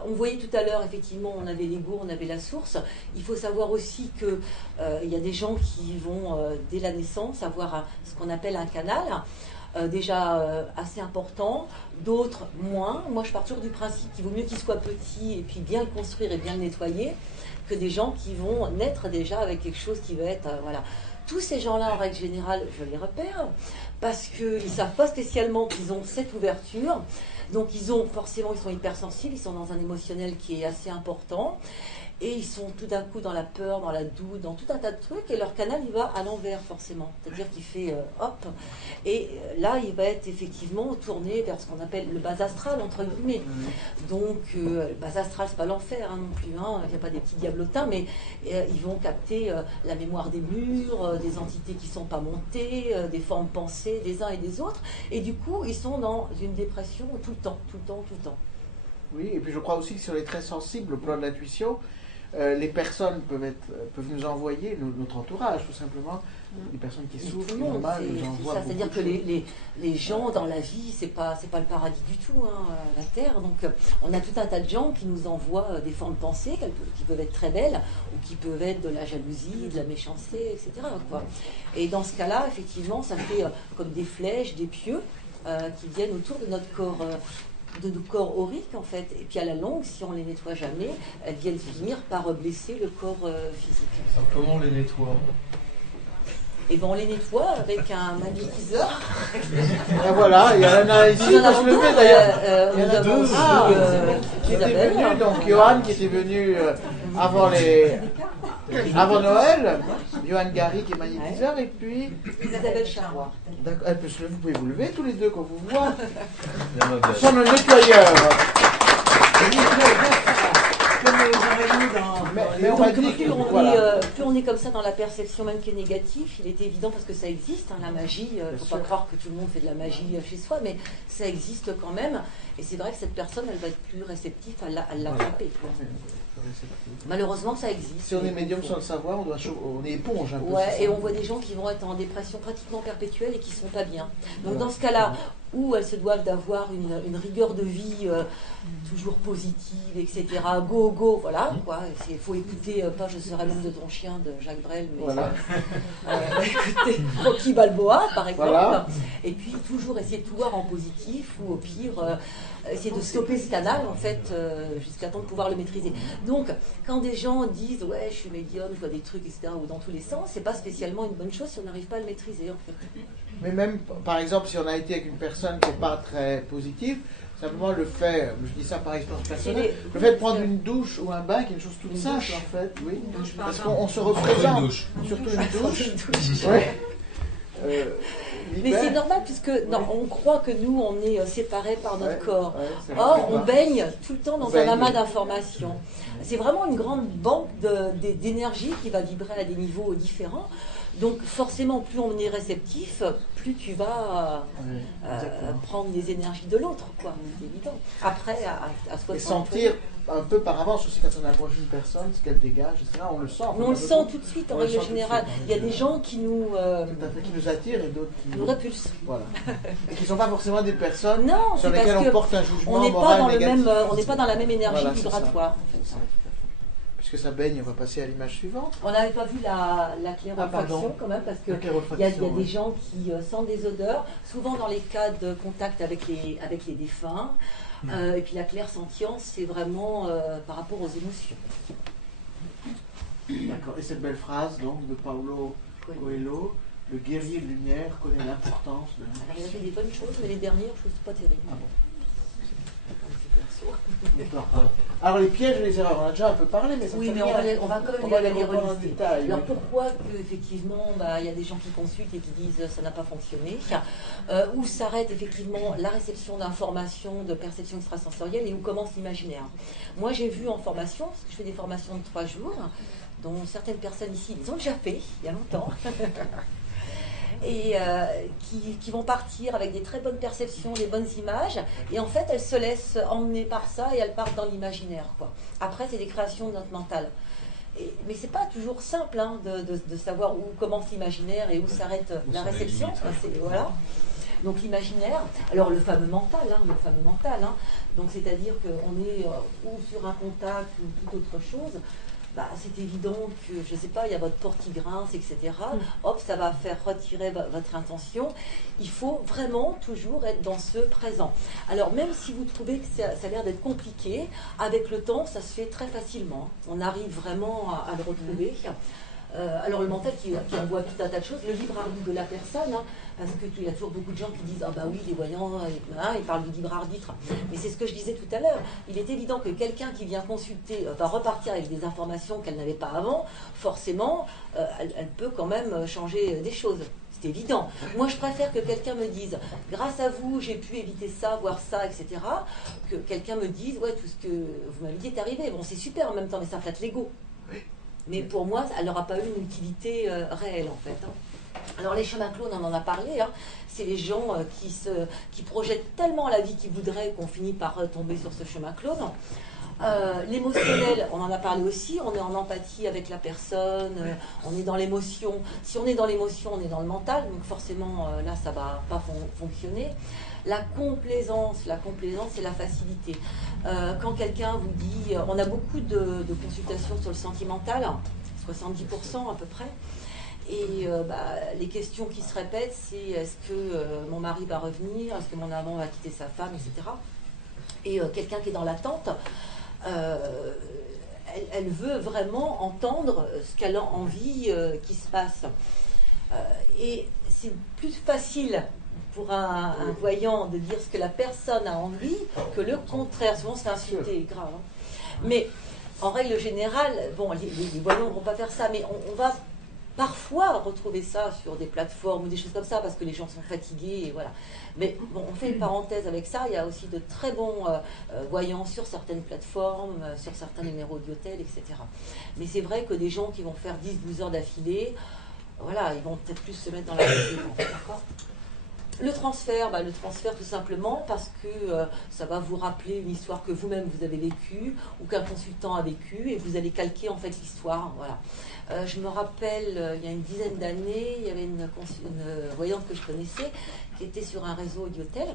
on voyait tout à l'heure, effectivement, on avait l'ego, on avait la source. Il faut savoir aussi qu'il y a des gens qui vont, dès la naissance, avoir ce qu'on appelle un canal, déjà assez important, d'autres moins. Moi, je pars toujours du principe qu'il vaut mieux qu'il soit petit et puis bien le construire et bien le nettoyer, que des gens qui vont naître déjà avec quelque chose qui va être... voilà. Tous ces gens-là, en règle générale, je les repère, parce qu'ils ne savent pas spécialement qu'ils ont cette ouverture. Donc ils sont hypersensibles, ils sont dans un émotionnel qui est assez important. Et ils sont tout d'un coup dans la peur, dans la doute, dans tout un tas de trucs. Et leur canal, il va à l'envers, forcément. C'est-à-dire qu'il fait hop. Et là, il va être effectivement tourné vers ce qu'on appelle le bas astral, entre guillemets. Donc, le bas astral, c'est pas l'enfer non plus. Il n'y a pas des petits diablotins, mais ils vont capter la mémoire des murs, des entités qui ne sont pas montées, des formes pensées des uns et des autres. Et du coup, ils sont dans une dépression tout le temps, tout le temps, tout le temps. Oui, et puis je crois aussi que si on est très sensible au plan de l'intuition, les personnes peuvent nous envoyer, notre entourage tout simplement, des personnes qui souffrent, qui ont mal, nous envoient beaucoup. C'est-à-dire que les gens dans la vie, c'est pas le paradis du tout, la Terre. Donc on a tout un tas de gens qui nous envoient des formes de pensée qui peuvent être très belles ou qui peuvent être de la jalousie, de la méchanceté, etc. quoi. Et dans ce cas-là, effectivement, ça fait comme des flèches, des pieux qui viennent autour de notre corps. De nos corps auriques en fait, et puis à la longue, si on les nettoie jamais, elles viennent finir par blesser le corps physique. Alors, comment on les nettoie? Et ben on les nettoie avec un magnétiseur. Et voilà, il y en a ici, Nous en avons je le deux, mets d'ailleurs. nous avons aussi Qui était Isabelle. venu, donc Johan qui était venu avant Noël, Johan Gary qui est magnétiseur, et puis Isabelle Charrois. d'accord, vous pouvez vous lever tous les deux qu'on vous voit. Ce sont nos nettoyeurs. Mais on Donc m'a dit plus que plus on est comme ça dans la perception même qui est négative, il est évident parce que ça existe, la magie, il ne faut pas croire que tout le monde fait de la magie chez soi, mais ça existe quand même, et c'est vrai que cette personne, elle va être plus réceptive à l'attraper. Malheureusement, ça existe. Si on est médium sans le savoir, on est éponge un peu. Ouais, et on voit des gens qui vont être en dépression pratiquement perpétuelle et qui ne sont pas bien. Donc dans ce cas-là, où elles se doivent d'avoir une rigueur de vie toujours positive, etc. Go, go, voilà. Il faut écouter, pas Je serai l'homme de ton chien de Jacques Brel, mais voilà. Écouter Rocky Balboa, par exemple. Voilà. Et puis toujours essayer de tout voir en positif, ou au pire, essayer de stopper ce canal, en fait, jusqu'à temps de pouvoir le maîtriser. Donc, quand des gens disent, ouais, je suis médium, je vois des trucs, etc., ou dans tous les sens, c'est pas spécialement une bonne chose si on n'arrive pas à le maîtriser, en fait. Mais même, par exemple, si on a été avec une personne qui n'est pas très positive, simplement le fait, je dis ça par expérience personnelle, le fait de prendre une douche ou un bain, qui est une chose toute simple en fait, oui, parce qu'on se représente, surtout une douche. Ouais. Mais c'est normal puisque on croit que nous on est séparés par notre corps. Or on baigne tout le temps dans un amas d'informations. C'est vraiment une grande banque d'énergie qui va vibrer à des niveaux différents. Donc forcément, plus on est réceptif, plus tu vas prendre les énergies de l'autre, quoi. C'est évident. Après, à soi. Et sentir un peu par avance aussi quand on approche une personne, ce qu'elle dégage, etc. On le sent. On le sent tout de suite en règle générale. Il y a des gens qui nous qui nous attirent et d'autres qui nous repulsent. Voilà. Et qui ne sont pas forcément des personnes non, sur lesquelles on porte un jugement on n'est moral pas dans négatif. on n'est pas dans la même énergie vibratoire. Puisque ça baigne, on va passer à l'image suivante. On n'avait pas vu la clairolfaction quand même, parce qu'il y a des gens qui sentent des odeurs, souvent dans les cas de contact avec les défunts. Et puis la clairsentience, c'est vraiment par rapport aux émotions. D'accord. Et cette belle phrase donc de Paulo Coelho, le guerrier de lumière connaît l'importance de l'intuition. Il y avait des bonnes choses, mais les dernières, je ne trouve pas terribles. Ah bon. Alors les pièges et les erreurs, on a déjà un peu parlé, mais ça oui, mais on va quand même les relister. Alors pourquoi effectivement il y a des gens qui consultent et qui disent ça n'a pas fonctionné, où s'arrête effectivement la réception d'informations, de perception extrasensorielle et où commence l'imaginaire. Moi j'ai vu en formation, parce que je fais des formations de 3 jours, dont certaines personnes ici les ont déjà fait il y a longtemps. Et qui vont partir avec des très bonnes perceptions, des bonnes images, et en fait elles se laissent emmener par ça et elles partent dans l'imaginaire, quoi. Après c'est des créations de notre mental. Mais c'est pas toujours simple de savoir où commence l'imaginaire et où s'arrête la réception. Voilà. Donc l'imaginaire, alors le fameux mental, donc c'est-à-dire qu'on est ou sur un contact ou toute autre chose, c'est évident que, je ne sais pas, il y a votre porte qui grince, etc. Hop, ça va faire retirer votre intention. Il faut vraiment toujours être dans ce présent. Alors, même si vous trouvez que ça a l'air d'être compliqué, avec le temps, ça se fait très facilement. On arrive vraiment à le retrouver. Alors le mental qui envoie tout un tas de choses, le libre arbitre de la personne, parce qu'il y a toujours beaucoup de gens qui disent ah bah oui les voyants, ils parlent du libre arbitre, mais c'est ce que je disais tout à l'heure, il est évident que quelqu'un qui vient consulter va repartir avec des informations qu'elle n'avait pas avant, forcément elle peut quand même changer des choses. C'est évident. Moi, je préfère que quelqu'un me dise, grâce à vous, j'ai pu éviter ça, voir ça, etc., que quelqu'un me dise, ouais, tout ce que vous m'avez dit est arrivé. Bon, c'est super en même temps, mais ça flatte l'ego. Mais pour moi, elle n'aura pas eu une utilité réelle, en fait. Alors, les chemins clones, on en a parlé, c'est les gens qui projettent tellement la vie qu'ils voudraient qu'on finit par tomber sur ce chemin clone. L'émotionnel, on en a parlé aussi, on est en empathie avec la personne, on est dans l'émotion. Si on est dans l'émotion, on est dans le mental, donc forcément, là, ça ne va pas fonctionner. La complaisance, c'est la facilité. Quand quelqu'un vous dit, on a beaucoup de consultations sur le sentimental, 70% à peu près, et les questions qui se répètent, c'est est-ce que mon mari va revenir, est-ce que mon amant va quitter sa femme, etc. Et quelqu'un qui est dans l'attente, elle veut vraiment entendre ce qu'elle a envie qu'il se passe. Et c'est plus facile pour un voyant de dire ce que la personne a envie que le contraire. Souvent, c'est insulté, grave. Mais en règle générale, bon, les voyants ne vont pas faire ça, mais on va parfois retrouver ça sur des plateformes ou des choses comme ça parce que les gens sont fatigués et voilà. Mais bon, on fait une parenthèse avec ça. Il y a aussi de très bons voyants sur certaines plateformes, sur certains numéros d'hôtel, etc. Mais c'est vrai que des gens qui vont faire 10-12 heures d'affilée, voilà, ils vont peut-être plus se mettre dans la vie. D'accord ? Le transfert tout simplement parce que ça va vous rappeler une histoire que vous-même vous avez vécue ou qu'un consultant a vécue et vous allez calquer en fait l'histoire. Voilà. Je me rappelle, il y a une dizaine d'années, il y avait une voyante que je connaissais qui était sur un réseau d'hôtels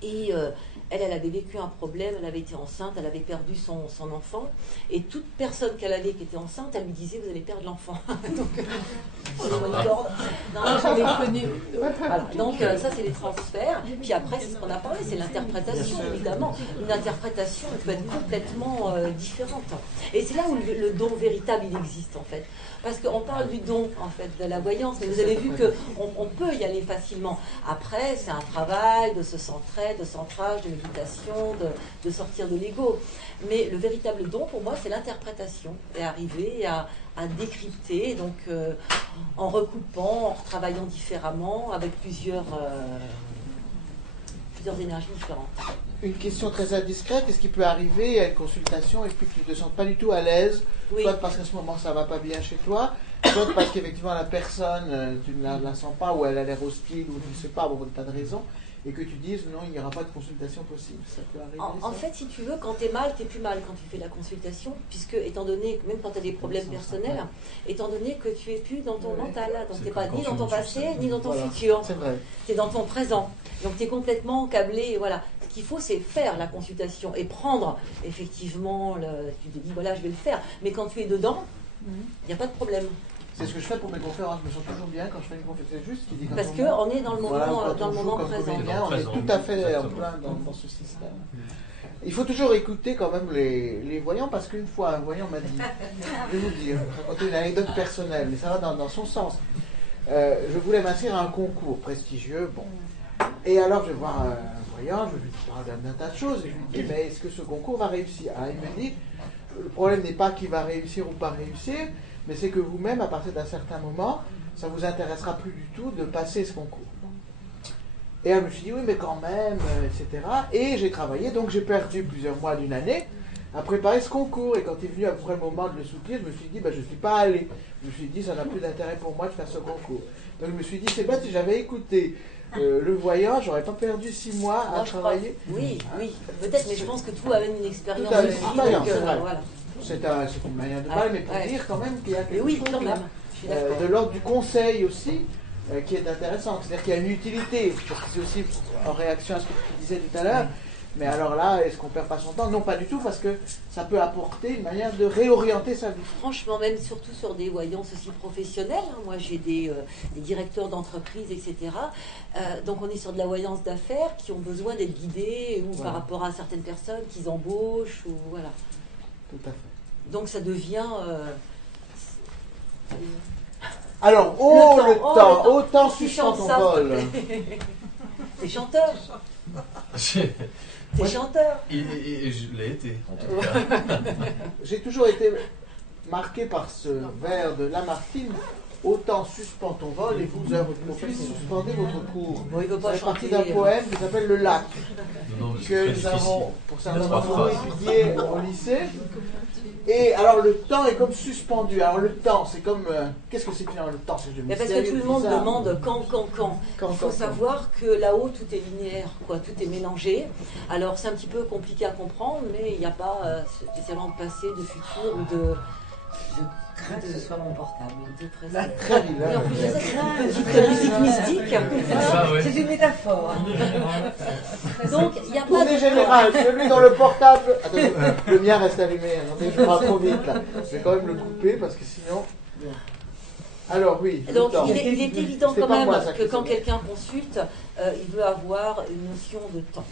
et elle avait vécu un problème, elle avait été enceinte, elle avait perdu son enfant et toute personne qu'elle avait qui était enceinte, elle lui disait vous allez perdre l'enfant. Donc, donc ça c'est les transferts. Puis après c'est ce qu'on a parlé, c'est l'interprétation évidemment. Une interprétation elle peut être complètement différente. Et c'est là où le don véritable il existe en fait. Parce qu'on parle du don en fait de la voyance, mais vous avez vu qu'on peut y aller facilement. Après c'est un travail de se centrer, de centrage, de méditation, de sortir de l'ego. Mais le véritable don pour moi c'est l'interprétation et arriver à décrypter, donc en recoupant, en retravaillant différemment avec plusieurs énergies différentes. Une question très indiscrète, est-ce qu'il peut arriver à une consultation et puis que tu ne te sens pas du tout à l'aise, oui. Soit parce qu'à ce moment ça ne va pas bien chez toi, soit parce qu'effectivement la personne, tu ne la sens pas ou elle a l'air hostile ou je ne sais pas, pour un tas de raisons, et que tu dises non, il n'y aura pas de consultation possible. Ça peut arriver. En fait, si tu veux, quand tu es mal, tu es plus mal quand tu fais la consultation, puisque étant donné, même quand tu as des problèmes personnels, étant donné que tu es plus dans ton mental, donc tu n'es pas ni dans ton passé, ni dans ton futur. Tu es dans ton présent. Donc tu es complètement câblé, et voilà. Ce qu'il faut, c'est faire la consultation et prendre effectivement, tu te dis voilà, je vais le faire. Mais quand tu es dedans, il n'y a pas de problème. C'est ce que je fais pour mes conférences. Je me sens toujours bien quand je fais une conférence. C'est juste qu'il dit parce qu'on est dans le moment, dans le moment présent. On est tout à fait en plein dans ce système. Il faut toujours écouter quand même les voyants parce qu'une fois un voyant m'a dit, je vais vous dire, raconter une anecdote personnelle, mais ça va dans son sens. Je voulais m'inscrire à un concours prestigieux, bon. Et alors je vais voir un voyant, je lui parle d'un tas de choses et je lui dis, mais est-ce que ce concours va réussir? Alors il me dit, le problème n'est pas qui va réussir ou pas réussir, mais c'est que vous-même, à partir d'un certain moment, ça ne vous intéressera plus du tout de passer ce concours. Et elle me suis dit, oui, mais quand même, etc. Et j'ai travaillé, donc j'ai perdu plusieurs mois d'une année à préparer ce concours. Et quand il est venu après le moment de le soutenir, je me suis dit, je ne suis pas allé. Je me suis dit, ça n'a plus d'intérêt pour moi de faire ce concours. Donc je me suis dit, c'est bête, si j'avais écouté le voyant, j'aurais pas perdu 6 mois à travailler. Oui, peut-être, mais je pense que tout amène une expérience. Voilà. C'est une manière de parler, mais pour dire quand même qu'il y a quelque chose quand même. De l'ordre du conseil aussi. qui est intéressante. C'est-à-dire qu'il y a une utilité, c'est aussi en réaction à ce que tu disais tout à l'heure. Mais alors là, est-ce qu'on perd pas son temps? Non, pas du tout, parce que ça peut apporter une manière de réorienter sa vie. Franchement, même surtout sur des voyances aussi professionnelles. Hein. Moi, j'ai des directeurs d'entreprise, etc. Donc, on est sur de la voyance d'affaires qui ont besoin d'être guidés ou par rapport à certaines personnes qu'ils embauchent. Ou, voilà. Tout à fait. Donc, ça devient... Alors, le temps, autant suspend ton vol. T'es chanteur. T'es chanteur. Et je l'ai été, en tout cas. J'ai toujours été marqué par ce vers de Lamartine. Autant suspend ton vol et vous, heures propices, suspendez votre cours. Bon, il veut pas ça fait chanter, partie d'un poème qui s'appelle Le Lac, Non, que nous avons, pour certains Trois d'entre nous, phrases. étudié au lycée. Et alors le temps est comme suspendu. Alors le temps, c'est comme... qu'est-ce que c'est finalement le temps? C'est Mais parce que tout le monde demande quand. Il faut savoir que là-haut, tout est linéaire, quoi, tout est mélangé. Alors c'est un petit peu compliqué à comprendre, mais il n'y a pas spécialement de passé, de futur ou de... Je crains que ce soit mon portable. Très bien. Et en plus de ça, c'est une petite musique mystique. Ah, ouais. C'est une métaphore. Donc il n'y a pas Tournée de générale, celui dans le portable. Attendez, le mien reste allumé. Attendez, je parle trop vite là. Je vais quand même le couper parce que sinon. Alors oui. le Donc temps. il est évident C'est quand pas même moi, ça, que qui quand sais. quelqu'un consulte, il veut avoir une notion de temps.